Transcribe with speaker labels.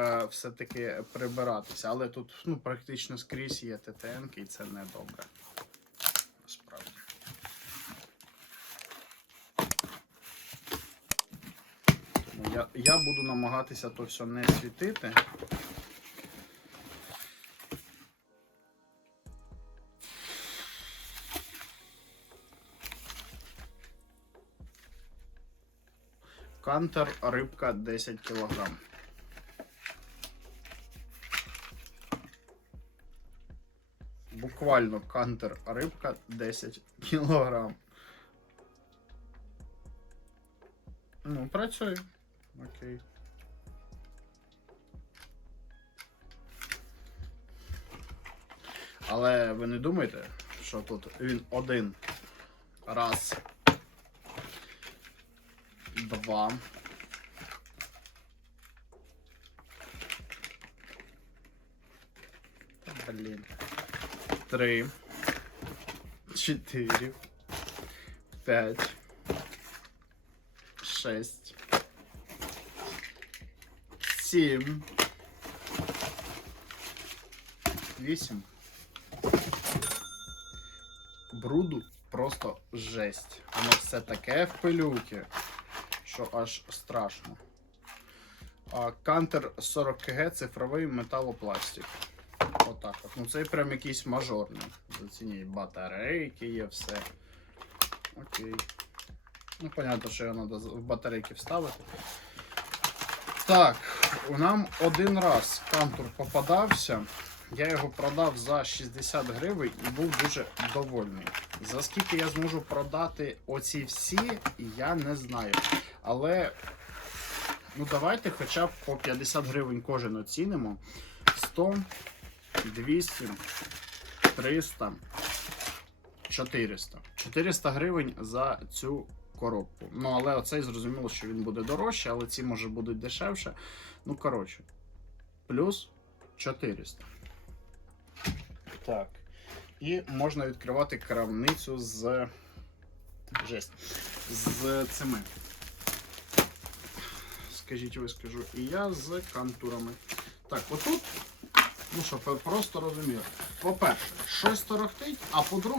Speaker 1: е, все-таки прибиратися. Але тут ну, практично скрізь є ТТН, і це не добре. Насправді. Я, я буду намагатися то все не світити. Кантер рибка 10 кг. Буквально кантер рибка 10 кг. Ну, працює. Окей. Але ви не думаєте, що тут він один раз, два. Блін. Три. Чотири. П'ять. Шесть. Сім. Вісім. Бруду просто жесть. Воно все таке в пилюки, що аж страшно. Кантер 40 КГ цифровий металопластик. Отак от. Ну цей прям якийсь мажорний. Зацініть батарейки є все. Окей. Ну, понятно, що його треба в батарейки вставити. Так, нам один раз кантур попадався. Я його продав за 60 гривень і був дуже довольний. За скільки я зможу продати оці всі, я не знаю. Але ну давайте хоча б по 50 гривень кожен оцінимо. 100, 200, 300, 400. 400 гривень за цю коробку. Ну, але оцей зрозуміло, що він буде дорожче, але ці може будуть дешевше. Ну, коротше, плюс 400. Так. І можна відкривати крамницю з. Жесть. З цими. Скажіть, ви скажу. І я з кантурами. Так, отут. Ну просто розумію. По-перше, щось торохтить, а по-друге.